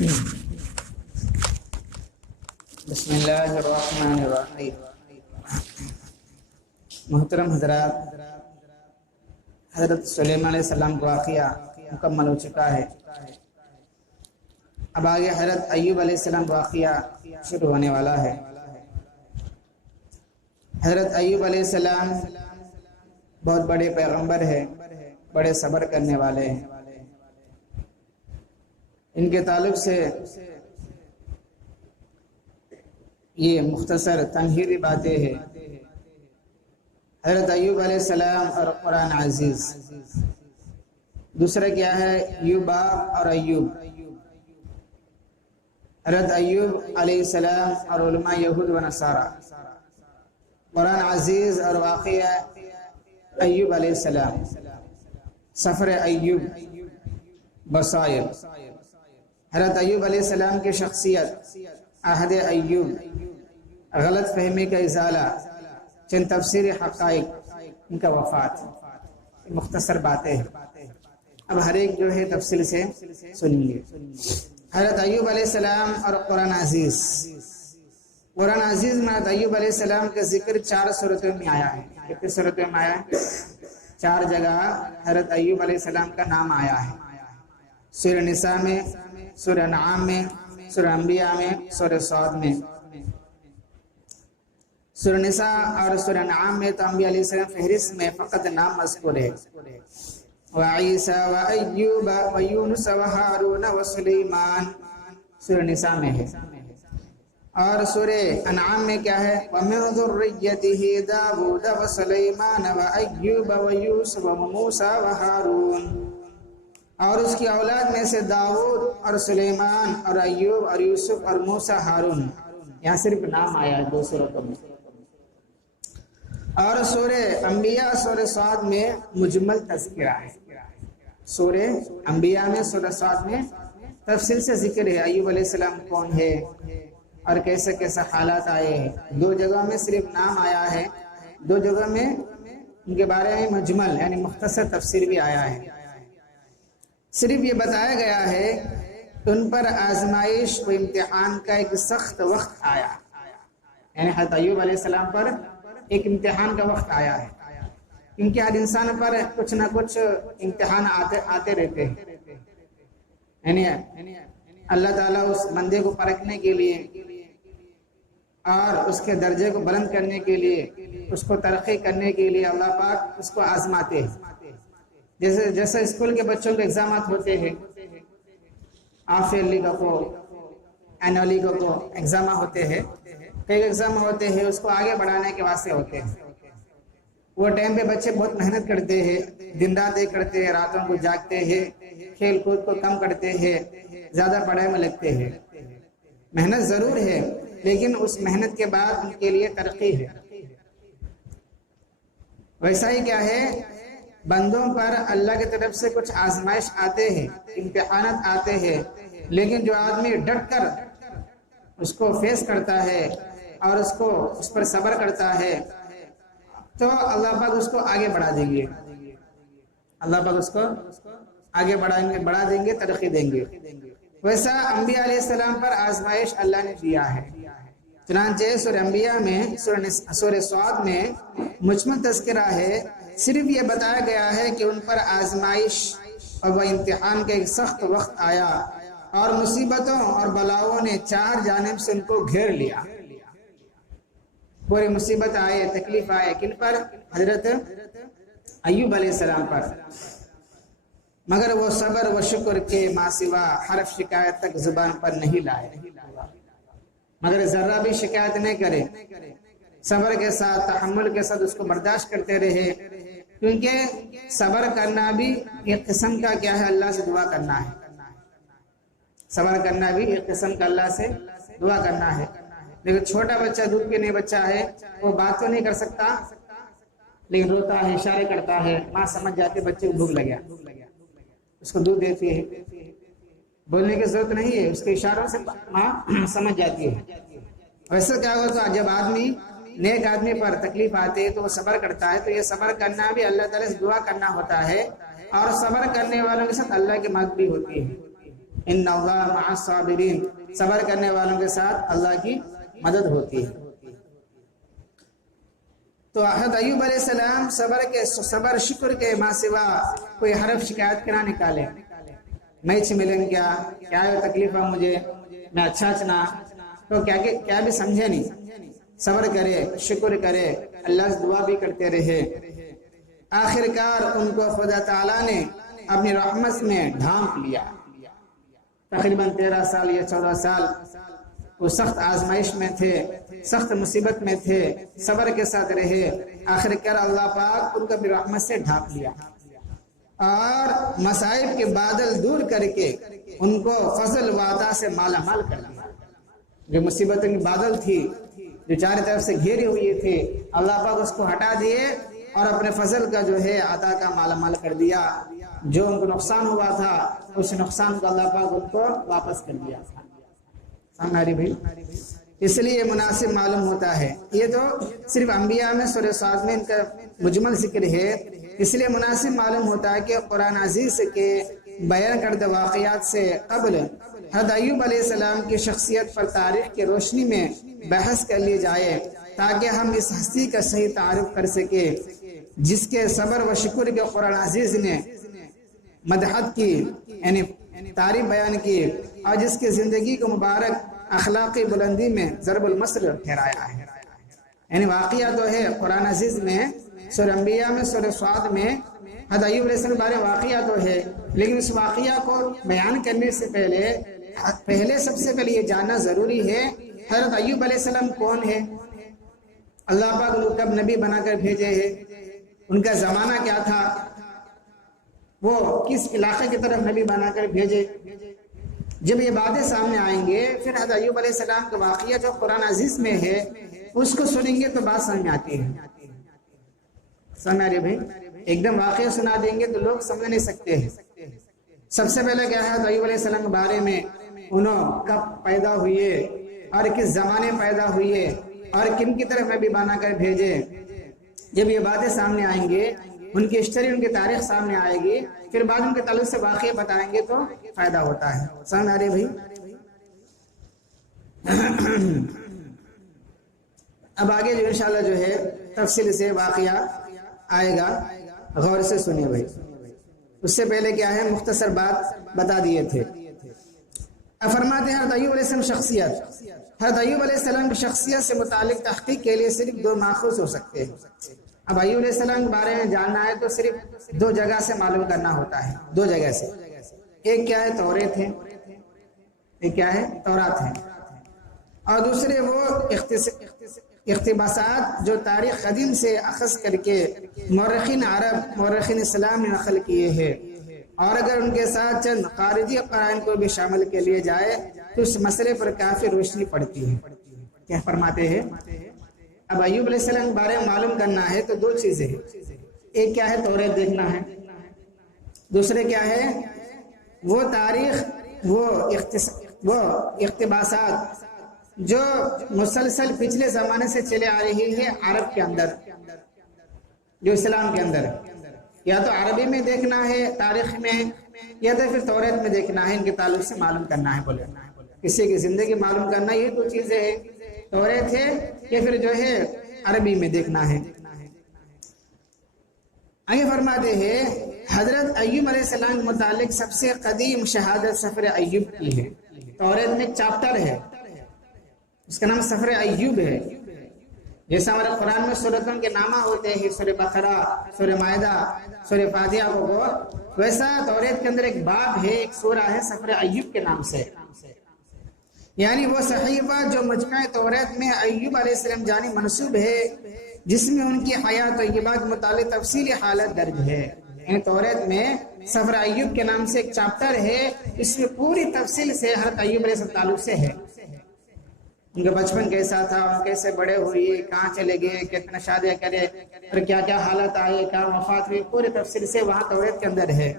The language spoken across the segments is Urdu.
بسم اللہ الرحمن الرحیم۔ محترم حضرات، حضرت سلیمان علیہ السلام کا واقعہ مکمل ہو چکا ہے۔ اب آگے حضرت ایوب علیہ السلام کا واقعہ شروع ہونے والا ہے۔ حضرت ایوب علیہ السلام بہت بڑے پیغمبر ہیں، بڑے صبر کرنے والے ہیں۔ ان کے تعلق سے یہ مختصر تمہیدی باتیں ہیں۔ حضرت ایوب علیہ السلام اور قرآن عزیز۔ دوسرا کیا ہے؟ یوبا اور ایوب۔ حضرت ایوب علیہ السلام اور علماء یہود و نصارہ۔ قرآن عزیز اور واقعہ ایوب علیہ السلام۔ سفر ایوب، بصائر۔ حضرت ایوب علیہ السلام کی شخصیت، عہد ایوب، غلط فہمی کا ازالہ، چند تفسیری حقائق، ان کا وفات، مختصر باتیں ہیں۔ اب ہر ایک جو ہے تفصیل سے سنیے۔ حضرت ایوب علیہ السلام اور قرآن عزیز۔ قرآن عزیز میں حضرت ایوب علیہ السلام کا ذکر 4 صورتوں میں آیا ہے۔ کتنی صورتوں میں آیا ہے؟ 4 جگہ حضرت ایوب علیہ السلام کا نام آیا ہے۔ سورہ نساء میں، سورہ انعام میں، سورہ انبیاء میں، سورہ صاد میں۔ سورہ نساء اور سورہ انعام میں تو انبیاء علیہ السلام فہرست میں فقط نام مذکور ہے۔ وعیسیٰ وایوب ویونس وہارون وسلیمان سورہ نساء میں ہے۔ اور سورہ انعام میں کیا ہے؟ وَمِن ذُرِّيَّتِهِ دَاوُودَ وَسُلَيْمَانَ وَأَيُّوبَ وَيُوسُفَ وَمُوسَىٰ وَهَارُونَ۔ اور اس کی اولاد میں سے داؤد اور سلیمان اور ایوب اور یوسف اور موسیٰ ہارون۔ یہاں صرف نام آیا ہے 2 صورتوں میں۔ اور سورہ انبیاء سورہ صاد میں مجمل تذکرہ ہے۔ سورہ انبیاء میں سورہ صاد میں تفصیل سے ذکر ہے ایوب علیہ السلام کون ہے اور کیسے کیسے حالات آئے ہیں۔ 2 جگہ میں صرف نام آیا ہے، 2 جگہ میں ان کے بارے میں مجمل یعنی مختصر تفسیر بھی آیا ہے۔ صرف یہ بتایا گیا ہے کہ ان پر آزمائش و امتحان کا ایک سخت وقت آیا، یعنی حضرت ایوب علیہ السلام پر ایک امتحان کا وقت آیا ہے، کیونکہ ہر انسان پر کچھ نہ کچھ امتحان آتے رہتے ہیں۔ یعنی اللہ تعالیٰ اس بندے کو پرکھنے کے لیے اور اس کے درجے کو بلند کرنے کے لیے، اس کو ترقی کرنے کے لیے اللہ پاک اس کو آزماتے ہیں۔ جیسے اسکول کے بچوں کے اگزامات ہوتے ہیں، ہاف ایئرلی کا کو، اینولی کا کو ایگزام ہوتے ہیں، کئی ایگزام ہوتے ہیں اس کو آگے بڑھانے کے واسطے ہوتے ہیں۔ وہ ٹائم پہ بچے بہت محنت کرتے ہیں، دن رات ایک کرتے ہیں، راتوں کو جاگتے ہیں، کھیل کود کو کم کرتے ہیں، زیادہ پڑھائی میں لگتے ہیں۔ محنت ضرور ہے لیکن اس محنت کے بعد ان کے لیے ترقی ہے۔ ویسا ہی کیا ہے، بندوں پر اللہ کی طرف سے کچھ آزمائش آتے ہیں، امتحانات آتے ہیں، لیکن جو آدمی ڈٹ کر اس کو فیس کرتا ہے اور اس پر صبر کرتا ہے تو اللہ پاک اس کو آگے بڑھا دیں گے۔ اللہ پاک اس کو آگے بڑھا دیں گے، ترقی دیں گے۔ ویسا انبیاء علیہ السلام پر آزمائش اللہ نے دیا ہے۔ چنانچہ سورہ انبیاء میں، سورہ صاد میں مجمل تذکرہ ہے، صرف یہ بتایا گیا ہے کہ ان پر آزمائش اور وہ امتحان کا ایک سخت وقت آیا اور مصیبتوں اور بلاؤں نے 4 جانب سے ان کو گھیر لیا۔ پوری مصیبت آئے، تکلیف آئے، کن پر؟ حضرت ایوب علیہ السلام پر۔ مگر وہ صبر و شکر کے ماں سوا حرف شکایت تک زبان پر نہیں لائے، مگر ذرہ بھی شکایت نہیں کرے، صبر کے ساتھ، تحمل کے ساتھ اس کو برداشت کرتے رہے، کیونکہ صبر کرنا بھی ایک قسم کا کیا ہے، اللہ سے دعا کرنا ہے۔ صبر کرنا بھی ایک قسم کا اللہ سے دعا کرنا ہے۔ لیکن چھوٹا بچہ، دودھ پینے بچہ ہے، وہ بات تو نہیں کر سکتا لیکن روتا ہے، اشارے کرتا ہے، ماں سمجھ جاتی بچے کو بھوک لگا، اس کو دودھ دیتی ہے، بولنے کی ضرورت نہیں ہے، اس کے اشاروں سے ماں سمجھ جاتی ہے۔ ویسے کیا ہوتا ہے، جب نیک آدمی پر تکلیف آتی ہے تو وہ صبر کرتا ہے، تو یہ صبر کرنا بھی اللہ تعالیٰ سے دعا کرنا ہوتا ہے، اور صبر کرنے والوں کے ساتھ اللہ کی مدد بھی ہوتی ہے۔ ان اللہ مع الصابرین، صبر کرنے والوں کے ساتھ اللہ کی مدد ہوتی ہے۔ تو حضرت ایوب علیہ السلام صبر شکر کے ماں سوا کوئی حرف شکایت کے نہ نکالے، میں ملیں کیا تکلیف ہے مجھے، میں اچھا چنا، تو کیا بھی سمجھے نہیں، صبر کرے، شکر کرے، اللہ سے دعا بھی کرتے رہے۔ آخر کار ان کو خدا تعالیٰ نے اپنی رحمت میں ڈھانپ لیا۔ تقریباً 13 سال یا 14 سال وہ سخت آزمائش میں تھے، سخت مصیبت میں تھے، صبر کے ساتھ رہے، آخر کار اللہ پاک ان کو اپنی رحمت سے ڈھانپ لیا اور مصائب کے بادل دور کر کے ان کو فضل و عطا سے مالا مال کر دیا۔ جو مصیبتوں کی بادل تھی جو چاروں طرف سے گھیری ہوئی تھی، اللہ پاک اس کو ہٹا دیے اور اپنے فضل کا جو ہے عطا کا مالا مال کر دیا۔ جو ان کو نقصان ہوا تھا اس نقصان کو اللہ پاک ان کو واپس کر دیا۔ سامنے بھائی، اس لیے مناسب معلوم ہوتا ہے، یہ تو صرف انبیاء میں سورہ صاد میں ان کا مجمل ذکر ہے، اس لیے مناسب معلوم ہوتا ہے کہ قرآن عزیز کے بیان کردہ واقعات سے قبل حضرت ایوب علیہ السلام کی شخصیت پر تاریخ کی روشنی میں بحث کر لی جائے تاکہ ہم اس ہستی کا صحیح تعارف کر سکے جس کے صبر و شکر کے قرآن عزیز نے مدحت کی، یعنی تعریف بیان کی، اور جس کی زندگی کو مبارک اخلاقی بلندی میں ضرب المثل ٹھہرایا ہے۔ یعنی واقعہ تو ہے قرآن عزیز میں، سورہ انبیاء میں، سورہ صاد میں حضرت ایوب علیہ السلام بارے واقعہ تو ہے، لیکن اس واقعہ کو بیان کرنے سے پہلے سب سے پہلے یہ جاننا ضروری ہے حضرت ایوب علیہ السلام کون ہے، اللہ پاک ان کو کب نبی بنا کر بھیجے ہیں، ان کا زمانہ کیا تھا، وہ کس علاقے کی طرف نبی بنا کر بھیجے۔ جب یہ باتیں سامنے آئیں گے پھر حضرت ایوب علیہ السلام کا واقعہ جو قرآن عزیز میں ہے اس کو سنیں گے تو بات سمجھ میں آتی ہے۔ سمجھ آ رہی ہے بھائی؟ ایک دم واقعہ سنا دیں گے تو لوگ سمجھ نہیں سکتے ہیں۔ سب سے پہلے کیا ہے حضرت ایوب علیہ السلام کے بارے میں، انہوں کب پیدا ہوئے اور کس زمانے پیدا ہوئے اور کن کی طرف نبی بنا کر بھیجے۔ جب یہ باتیں سامنے آئیں گے، ان کی ہسٹری، ان کی تاریخ سامنے آئے گی، پھر بعد ان کے تعلق سے واقعہ بتائیں گے تو فائدہ ہوتا ہے۔ سمجھ آ رہی ہے بھائی؟ اب آگے جو انشاءاللہ جو ہے تفصیل سے واقعہ آئے گا، غور سے سنیے بھائی۔ اس سے پہلے کیا ہے، مختصر بات بتا دیے تھے۔ اب فرماتے ہیں حضرت ایوب علیہ السلام شخصیت، حضرت ایوب علیہ السلام کی شخصیت سے متعلق تحقیق کے لیے صرف 2 ماخوذ ہو سکتے ہیں۔ اب ایوب علیہ السلام کے بارے میں جاننا ہے تو صرف 2 جگہ سے معلوم کرنا ہوتا ہے، 2 جگہ سے۔ ایک کیا ہے، توریت ہے، ایک کیا ہے، تورات ہے، اور دوسرے وہ اقتباسات جو تاریخ قدیم سے اخذ کر کے مورخین عرب، مورخین اسلام نے نقل کیے ہیں، اور اگر ان کے ساتھ چند خارجی قرائن کو بھی شامل کر لیے جائے تو اس مسئلے پر کافی روشنی پڑتی ہے۔ کیا فرماتے ہیں؟ اب ایوب علیہ السلام کے بارے میں معلوم کرنا ہے تو 2 چیزیں ہیں، ایک کیا ہے، توریت دیکھنا ہے، دوسرے کیا ہے، وہ تاریخ، وہ اقتباسات جو مسلسل پچھلے زمانے سے چلے آ رہی ہے عرب کے اندر، جو اسلام کے اندر، یا تو عربی میں دیکھنا ہے تاریخ میں، یا تو پھر توریت میں دیکھنا ہے، ان کے تعلق سے معلوم کرنا ہے۔ بولے کسی کی زندگی معلوم کرنا، یہ 2 چیزیں ہیں، توریت ہے یا پھر جو ہے عربی میں دیکھنا ہے۔ آگے فرماتے ہیں حضرت ایوب علیہ السلام کے متعلق سب سے قدیم شہادت سفر ایوب کی ہے۔ توریت میں ایک چاپٹر ہے، اس کا نام سفر ایوب ہے۔ جیسا ہمارے قرآن میں سورتوں کے نامہ ہوتے ہیں، سورہ بقرہ، سورہ مائدہ، سورہ فاتحہ کو، ویسا توریت کے اندر ایک باب ہے، ایک سورہ ہے سفر ایوب کے نام سے، یعنی وہ صحیفہ جو مجمع توریت میں ایوب علیہ السلام جانی منسوب ہے، جس میں ان کی حیات طیبہ کے متعلق تفصیلی حالت درج ہے۔ یعنی توریت میں سفر ایوب کے نام سے ایک چاپٹر ہے، اس میں پوری تفصیل سے حضرت ایوب علیہ السلام تعلق سے ہے، ان کا بچپن کیسا تھا، ان کیسے بڑے ہوئے، کہاں چلے گئے، کتنا شادیاں کرے، اور کیا کیا حالت آئے، کیا وفات ہوئی، پوری تفصیل سے وہاں توریت کے اندر ہے۔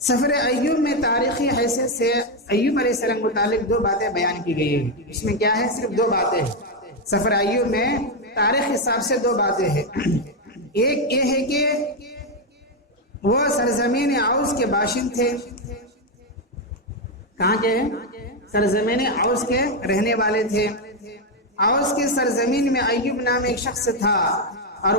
سفر ایوب میں تاریخی حیثیت سے ایوب علیہ السلام متعلق 2 باتیں بیان کی گئی ہیں۔ اس میں کیا ہے، صرف 2 باتیں ہیں۔ سفر ایوب میں تاریخ حساب سے 2 باتیں ہیں۔ ایک یہ ہے کہ وہ سرزمین عوض کے باشند تھے، کہاں کے ہیں؟ سرزمین اوس کے رہنے والے تھے۔ اوس کی سرزمین میں ایوب نام ایک شخص تھا، اور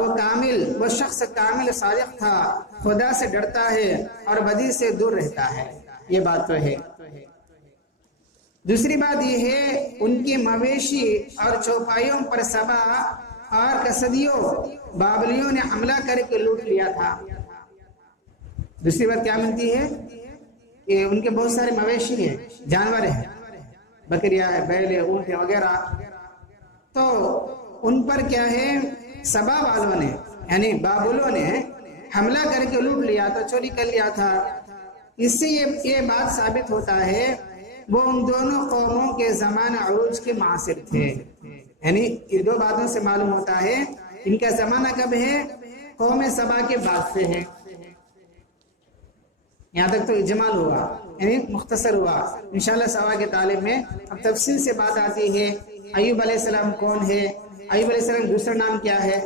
وہ شخص کامل صادق تھا، خدا سے ڈرتا ہے اور بدی سے دور رہتا ہے۔ یہ بات تو ہے۔ دوسری بات یہ ہے ان کی مویشی اور چوپایوں پر سبا اور کسدیوں بابلیوں نے حملہ کر کے لوٹ لیا تھا۔ دوسری بات کیا ملتی ہے کہ ان کے بہت سارے مویشی ہیں، جانور ہیں، بکریاں ہیں، بیل ہیں، اونٹ ہیں وغیرہ، تو ان پر کیا ہے سبا والوں نے یعنی بابلوں نے حملہ کر کے لوٹ لیا تھا، چوری کر لیا تھا۔ اس سے یہ بات ثابت ہوتا ہے وہ ان دونوں قوموں کے زمانہ عروج کے معاصر تھے۔ یعنی یہ دو باتوں سے معلوم ہوتا ہے ان کا زمانہ کب ہے، قوم سبا کے بعد سے ہے۔ یہاں تک تو اجمال ہوا، یعنی مختصر ہوا۔ انشاءاللہ سبا کے تعلیم میں اب تفصیل سے بات آتی ہے ایوب علیہ السلام کون ہے، ایوب علیہ السلام دوسرا نام کیا ہے،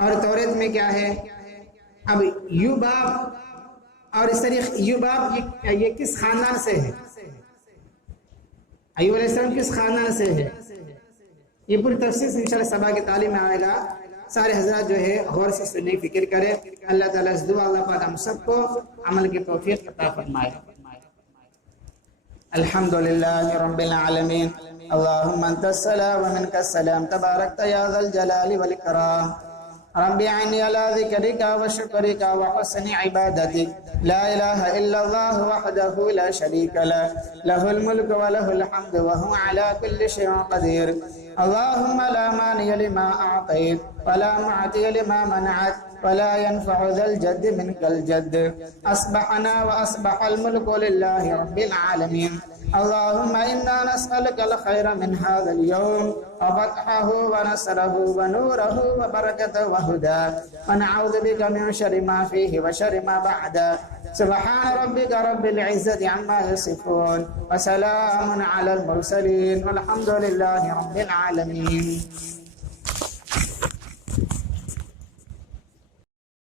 اور توریت میں کیا ہے۔ اب یوباب اور اس طریقے یوباب یہ کس خاندان سے ہے، ایوب علیہ السلام کس خاندان سے ہے، یہ پوری تفصیل سے انشاءاللہ سبا کی تعلیم میں آئے گا۔ سارے حضرات جو ہے غور سے سننے کی فکر کرے۔ اللہ تعالیٰ اس دعا اللہ پاک ہم سب کو عمل کی توفیق عطا فرمائے۔ الحمدللہ رب العالمین، اللہم انت السلام ومنک السلام، تبارکت یا ذا الجلال والاکرام۔ رب اعنی علی ذکرک وشکرک وحسن عبادتک، لا الہ الا اللہ وحدہ لا شریک لہ، لہ الملک ولہ الحمد وہو علی کل شیء قدیر۔ اللہم لا مانع لما اعطیت ولا معطی لما منعت ولا ينفع ذا الجد منك الجد، اصبحنا واصبح الملك لله رب العالمين۔ اللهم إنا نسألك الخير من هذا اليوم وفتحه ونصره ونوره وبركته وهداه، ونعوذ بك من شر ما فيه وشر ما بعده۔ سبحان ربك رب العزة عما يصفون، وسلام على المرسلين، والحمد لله رب العالمين۔